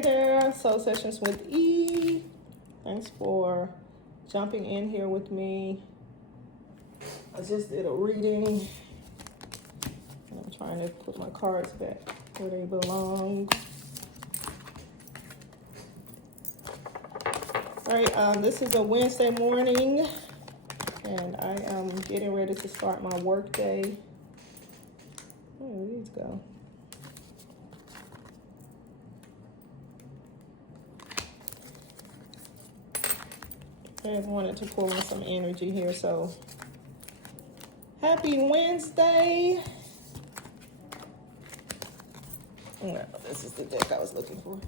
Hey there, Soul Sessions with E. Thanks for jumping in here with me. I just did a reading. I'm trying to put my cards back where they belong. All right, this is a Wednesday morning, and I am getting ready to start my work day. Where did these go? I wanted to pull in some energy here, so happy Wednesday. No, this is the deck I was looking for.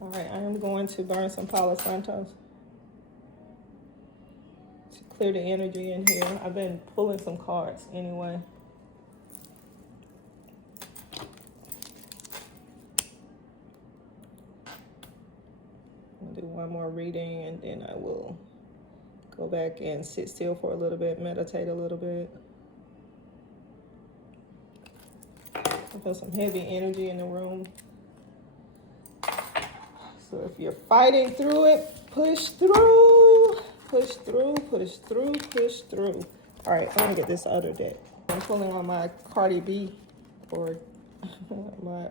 All right, I am going to burn some Palo Santos to clear the energy in here. I've been pulling some cards anyway. I'll do one more reading and then I will go back and sit still for a little bit, meditate a little bit. I feel some heavy energy in the room. So if you're fighting through it, push through, push through, push through, push through. All right, I'm gonna get this other deck. I'm pulling on my Cardi B or my,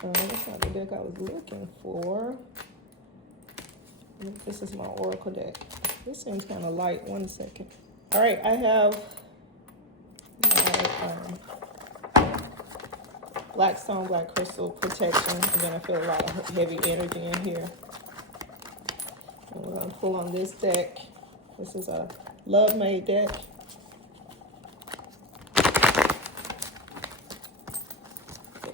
that's not the deck I was looking for. This is my Oracle deck. This seems kind of light. 1 second. All right, I have my Blackstone Black Crystal Protection. Again, I feel a lot of heavy energy in here. And we're going to pull on this deck. This is a Love Made deck.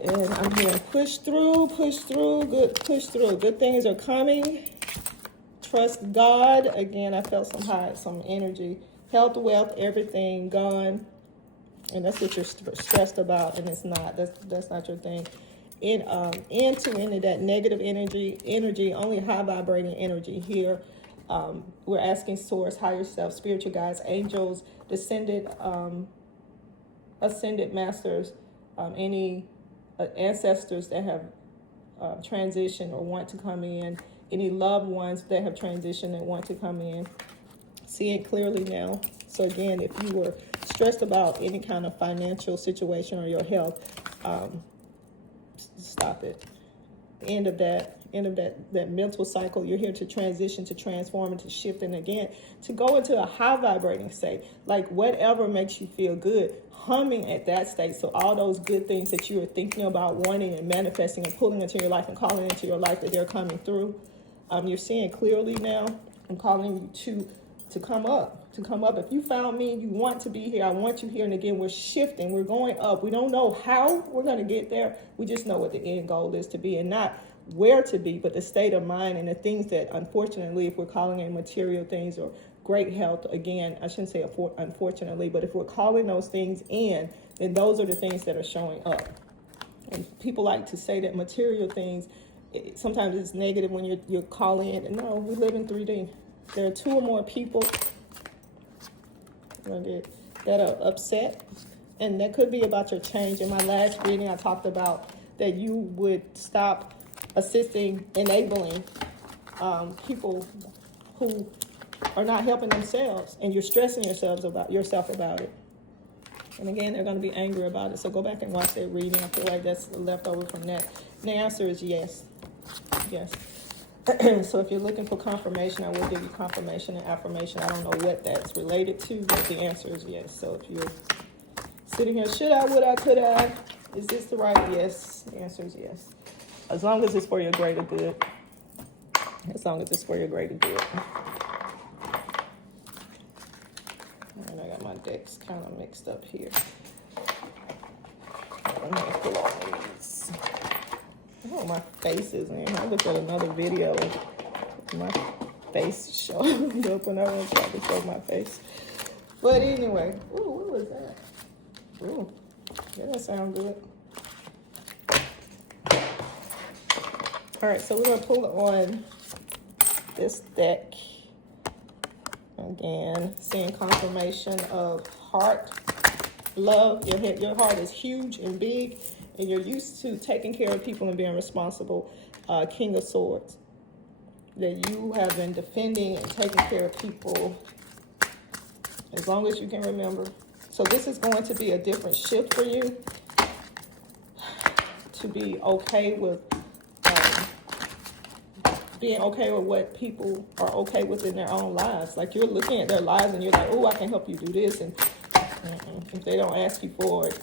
And I'm hearing push through, good, push through. Good things are coming. Trust God. Again, I felt some energy. Health, wealth, everything gone. And that's what you're stressed about, and it's not. That's not your thing. Into that negative energy, only high vibrating energy here. We're asking Source, higher self, spiritual guides, angels, ascended masters, any ancestors that have transitioned or want to come in, any loved ones that have transitioned and want to come in. Seeing clearly now. So again, if you were stressed about any kind of financial situation or your health, stop it. End of that mental cycle. You're here to transition, to transform, and to shift, and again, to go into a high vibrating state. Like whatever makes you feel good, humming at that state. So all those good things that you are thinking about, wanting and manifesting and pulling into your life and calling into your life, that they're coming through. You're seeing clearly now. I'm calling you to come up. If you found me, you want to be here, I want you here. And again, we're shifting, we're going up. We don't know how we're going to get there. We just know what the end goal is to be, and not where to be, but the state of mind and the things that, unfortunately, if we're calling it material things or great health, again, I shouldn't say unfortunately, but if we're calling those things in, then those are the things that are showing up. And people like to say that material things, sometimes it's negative when you're calling it. And no, we live in 3D. There are 2 or more people that are upset, and that could be about your change. In my last reading, I talked about that you would stop assisting, enabling people who are not helping themselves, and you're stressing yourself about it. And again, they're going to be angry about it. So go back and watch that reading. I feel like that's left over from that. And the answer is yes. Yes. So if you're looking for confirmation, I will give you confirmation and affirmation. I don't know what that's related to, but the answer is yes. So if you're sitting here, should I, would I, could I? Is this the right? Yes. The answer is yes. As long as it's for your greater good. As long as it's for your greater good. And I got my decks kind of mixed up here. I'm going to pull all these. Oh, my face is in. I looked at another video. My face showed up when I was trying to show my face. But anyway, ooh, what was that? Ooh, that doesn't sound good. All right, so we're going to pull on this deck. Again, seeing confirmation of heart, Love, your heart is huge and big, and you're used to taking care of people and being responsible. King of Swords. That you have been defending and taking care of people as long as you can remember. So this is going to be a different shift for you, to be okay with being okay with what people are okay with in their own lives. Like, you're looking at their lives and you're like, oh, I can help you do this. And if they don't ask you for it,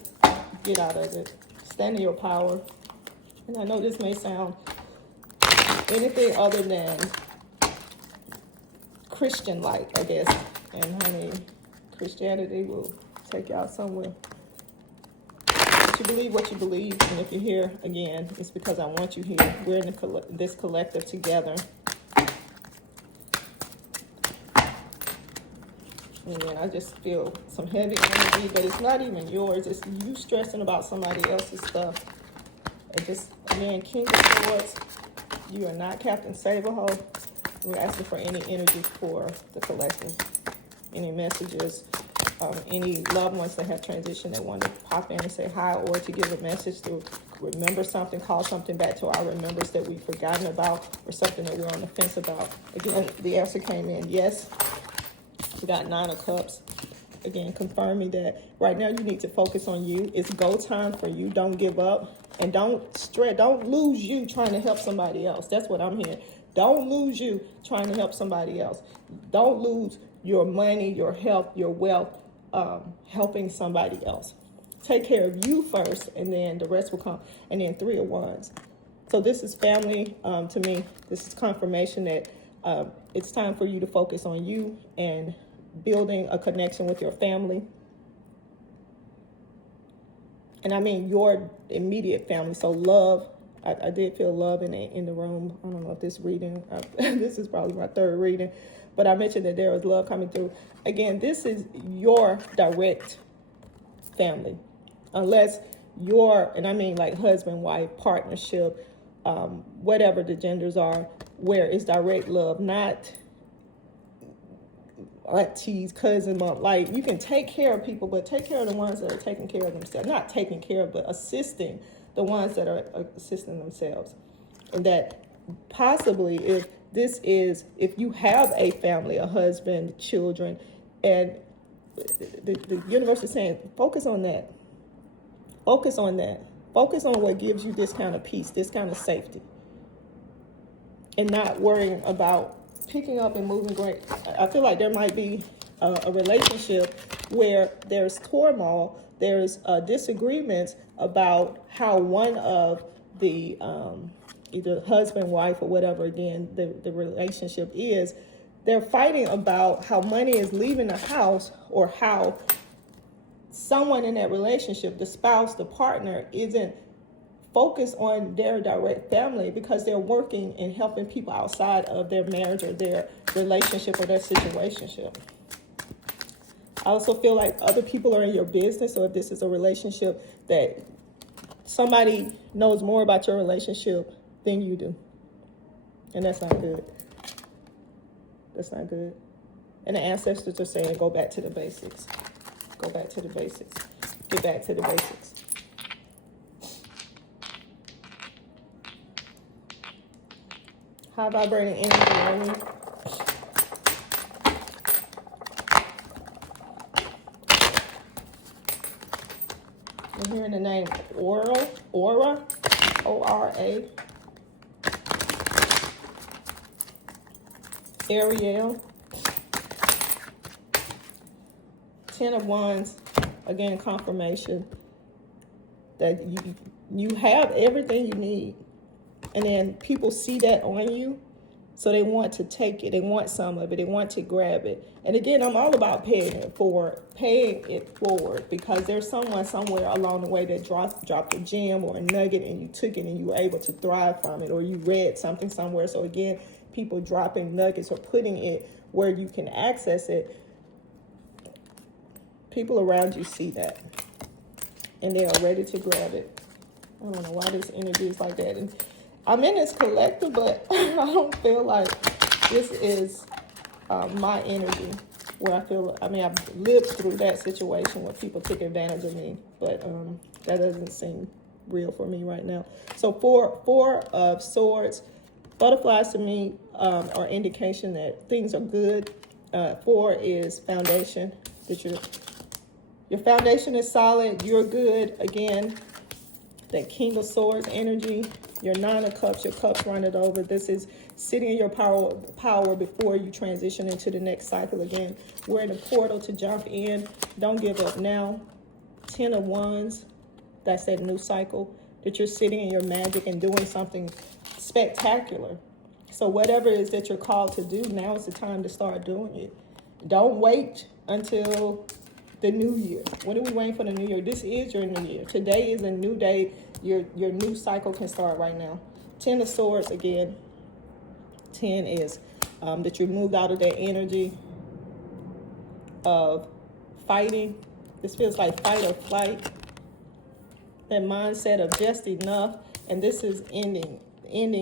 get out of it. Stand in your power. And I know this may sound anything other than Christian-like, I guess. And honey, Christianity will take you out somewhere. But you believe what you believe, and if you're here again, it's because I want you here. We're in this collective together. And I just feel some heavy energy, but it's not even yours. It's you stressing about somebody else's stuff. And just, again, King of Swords, you are not Captain Save-A-Ho. We're asking for any energy for the collective, any messages, any loved ones that have transitioned that want to pop in and say hi, or to give a message, to remember something, call something back to our remembrance that we've forgotten about, or something that we're on the fence about. Again, the answer came in yes. We got 9 of Cups. Again, confirming that right now you need to focus on you. It's go time for you. Don't give up. And don't stress. Don't lose you trying to help somebody else. That's what I'm hearing. Don't lose you trying to help somebody else. Don't lose your money, your health, your wealth, helping somebody else. Take care of you first, and then the rest will come. And then 3 of Wands. So this is family. To me, this is confirmation that it's time for you to focus on you and building a connection with your family. And I mean your immediate family. So love. I did feel love in the room. I don't know if this reading, this is probably my 3rd reading, but I mentioned that there was love coming through. Again, this is your direct family. Unless your, and I mean like husband, wife, partnership, whatever the genders are, where it's direct love, not aunties, cousin, mom. Like, you can take care of people, but take care of the ones that are taking care of themselves. Not taking care of, but assisting the ones that are assisting themselves. And that possibly if you have a family, a husband, children, and the universe is saying, focus on that. Focus on that. Focus on what gives you this kind of peace, this kind of safety. And not worrying about picking up and moving great. I feel like there might be a relationship where there's turmoil, there's disagreements about how one of the either husband, wife, or whatever, again, the relationship is. They're fighting about how money is leaving the house, or how someone in that relationship, the spouse, the partner, isn't focused on their direct family because they're working and helping people outside of their marriage or their relationship or their situationship. I also feel like other people are in your business, or if this is a relationship that somebody knows more about your relationship than you do. And that's not good. That's not good. And the ancestors are saying, go back to the basics. Go back to the basics. Get back to the basics. High vibrating energy, Amy. I'm hearing the name Aura, O-R-A. Ariel. 10 of Wands, again, confirmation that you have everything you need. And then people see that on you, so they want to take it. They want some of it. They want to grab it. And again, I'm all about paying it forward, because there's someone somewhere along the way that dropped a gem or a nugget, and you took it and you were able to thrive from it, or you read something somewhere. So again, people dropping nuggets or putting it where you can access it. People around you see that, and they are ready to grab it. I don't know why this energy is like that. And I'm in this collective, but I don't feel like this is my energy. where I feel, I mean, I've lived through that situation where people took advantage of me, but that doesn't seem real for me right now. So four of swords, butterflies to me are indication that things are good. 4 is foundation, that your foundation is solid, you're good. Again, that King of Swords energy, your 9 of Cups, your cups running over. This is sitting in your power before you transition into the next cycle. Again, we're in a portal to jump in. Don't give up now. 10 of Wands, that's that new cycle, that you're sitting in your magic and doing something spectacular. So whatever it is that you're called to do, now is the time to start doing it. Don't wait until the new year. What are we waiting for the new year? This is your new year. Today is a new day. Your new cycle can start right now. 10 of Swords, again. 10 is that you moved out of that energy of fighting. This feels like fight or flight. That mindset of just enough. And this is ending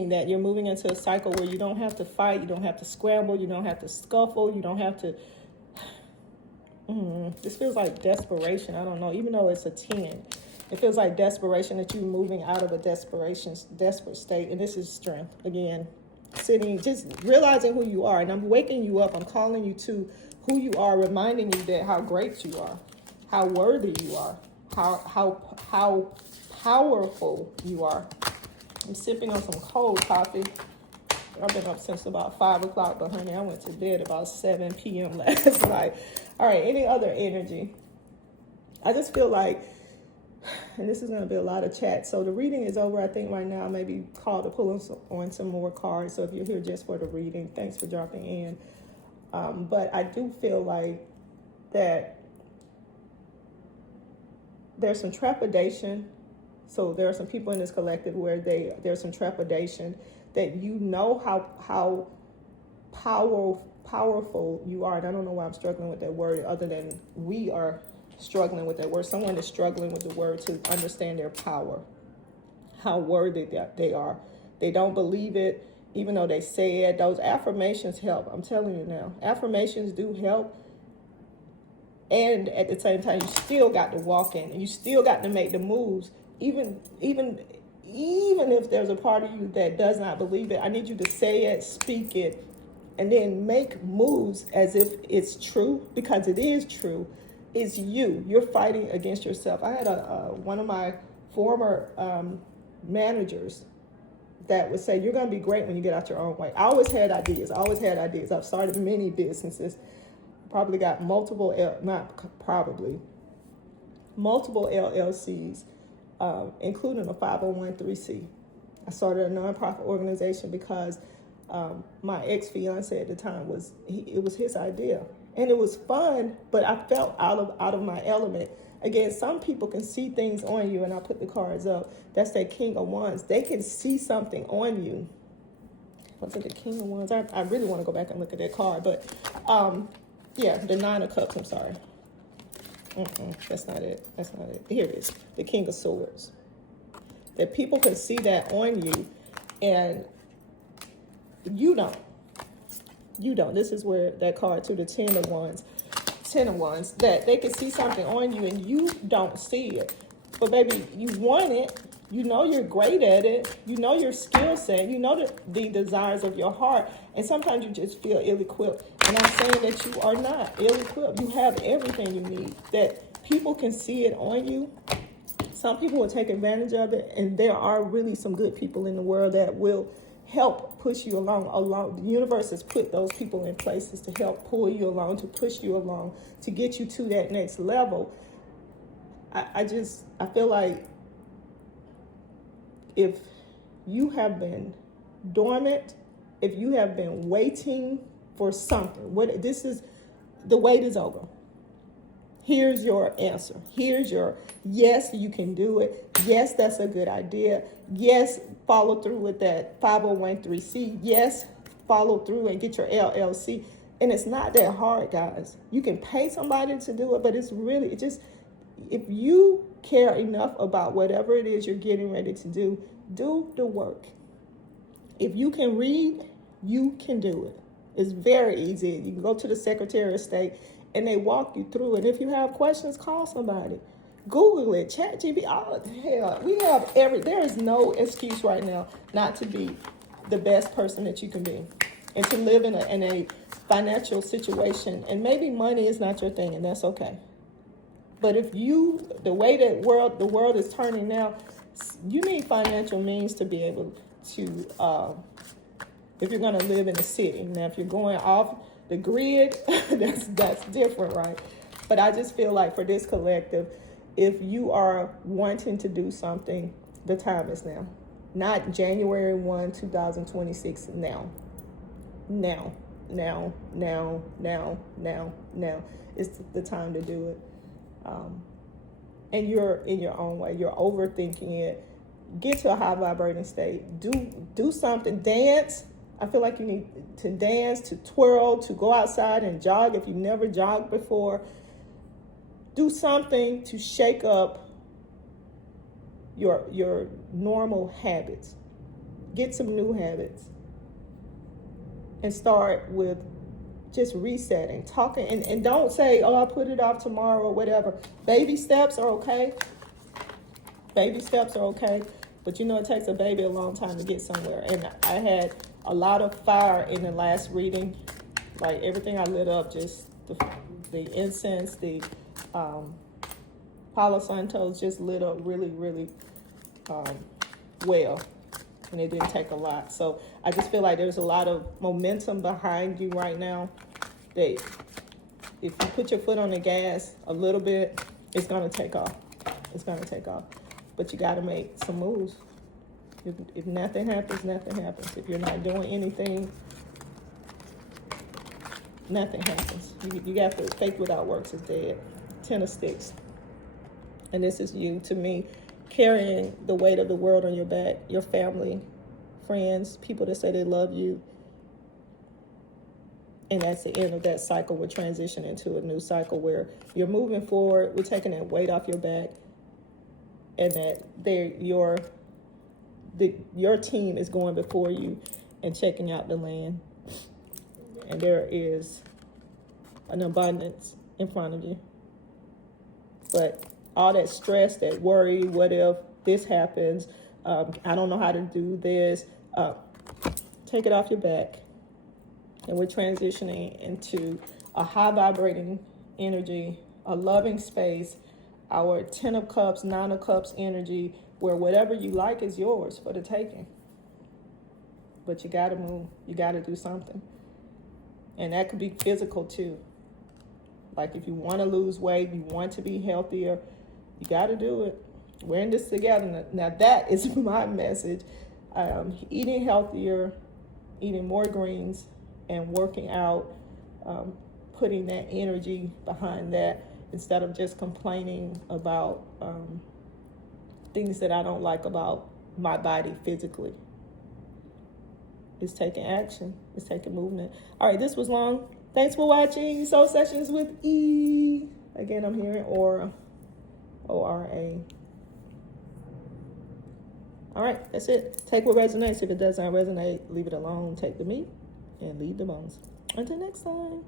that you're moving into a cycle where you don't have to fight, you don't have to scramble, you don't have to scuffle, you don't have to this feels like desperation. I don't know, even though it's a 10, it feels like desperation, that you're moving out of a desperate state. And this is strength. Again, sitting, just realizing who you are. And I'm waking you up, I'm calling you to who you are, reminding you that how great you are, how worthy you are, how powerful you are. I'm sipping on some cold coffee. I've been up since about 5 o'clock, but honey, I went to bed about 7 p.m. last night. All right, any other energy? I just feel like, and this is going to be a lot of chat. So the reading is over. I think right now I may be called to pull on some more cards. So if you're here just for the reading, thanks for dropping in. But I do feel like that there's some trepidation. So there are some people in this collective where there's some trepidation, that you know how powerful you are. And I don't know why I'm struggling with that word, other than we are struggling with that word. Someone is struggling with the word to understand their power, how worthy they are. They don't believe it, even though they say it. Those affirmations help. I'm telling you now, affirmations do help. And at the same time, you still got to walk in, and you still got to make the moves. Even if there's a part of you that does not believe it, I need you to say it, speak it, and then make moves as if it's true, because it is true. It's you. You're fighting against yourself. I had one of my former managers that would say, you're going to be great when you get out your own way. I always had ideas. I've started many businesses. Probably got multiple LLCs. Including a 501(c). I started a nonprofit organization because my ex-fiance at the time it was his idea, and it was fun, but I felt out of my element. Again, some people can see things on you, and I put the cards up. That's that King of Wands. They can see something on you. Was it the King of Wands? I really want to go back and look at that card, but yeah, the 9 of Cups. I'm sorry. That's not it. Here it is. The King of Swords. That people can see that on you, and you don't. This is where that card to the 10 of Wands. That they can see something on you and you don't see it. But baby, you want it. You know you're great at it. You know your skill set. You know the desires of your heart. And sometimes you just feel ill-equipped. And I'm saying that you are not ill-equipped. You have everything you need. That people can see it on you. Some people will take advantage of it. And there are really some good people in the world that will help push you along. The universe has put those people in places to help pull you along, to push you along, to get you to that next level. I feel like if you have been dormant, if you have been waiting for something, the wait is over. Here's your answer. Here's your yes, you can do it. Yes, that's a good idea. Yes, follow through with that 501(c). Yes, follow through and get your LLC. And it's not that hard, guys. You can pay somebody to do it, but it's just, if you care enough about whatever it is you're getting ready to do the work. If you can read, you can do it. It's very easy. You can go to the Secretary of State and they walk you through. And if you have questions, call somebody. Google it, ChatGPT, all hell. We have there is no excuse right now not to be the best person that you can be. And to live in a financial situation. And maybe money is not your thing, and that's okay. But if the way that the world is turning now, you need financial means to be able to, if you're going to live in a city. Now, if you're going off the grid, that's different, right? But I just feel like for this collective, if you are wanting to do something, the time is now. Not January 1, 2026, now. Now is the time to do it. And you're in your own way. You're overthinking it. Get to a high vibrating state. Do something. Dance. I feel like you need to dance, to twirl, to go outside and jog if you've never jogged before. Do something to shake up your normal habits. Get some new habits. And start with just resetting, talking, and don't say, oh, I'll put it off tomorrow or whatever. Baby steps are okay. Baby steps are okay. But it takes a baby a long time to get somewhere. And I had a lot of fire in the last reading. Like everything I lit up, just the incense, the Palo Santos just lit up really, really well. And it didn't take a lot. So I just feel like there's a lot of momentum behind you right now that if you put your foot on the gas a little bit, it's going to take off. It's going to take off. But you got to make some moves. If nothing happens, nothing happens. If you're not doing anything, nothing happens. You got to, faith without works is dead. 10 of sticks. And this is you, to me, carrying the weight of the world on your back, your family, friends, people that say they love you. And that's the end of that cycle. We're transitioning to a new cycle where you're moving forward. We're taking that weight off your back. And that your team is going before you and checking out the land. And there is an abundance in front of you. But all that stress, that worry, what if this happens? I don't know how to do this. Take it off your back. And we're transitioning into a high vibrating energy, a loving space, our 10 of cups, 9 of cups energy, where whatever you like is yours for the taking. But you got to move. You got to do something. And that could be physical too. Like if you want to lose weight, you want to be healthier, you got to do it. We're in this together. Now that is my message. Eating healthier, eating more greens, and working out, putting that energy behind that instead of just complaining about things that I don't like about my body physically. It's taking action. It's taking movement. All right, this was long. Thanks for watching Soul Sessions with E. Again, I'm here in Aura. O-R-A. All right, that's it. Take what resonates. If it does not resonate, leave it alone. Take the meat and leave the bones. Until next time.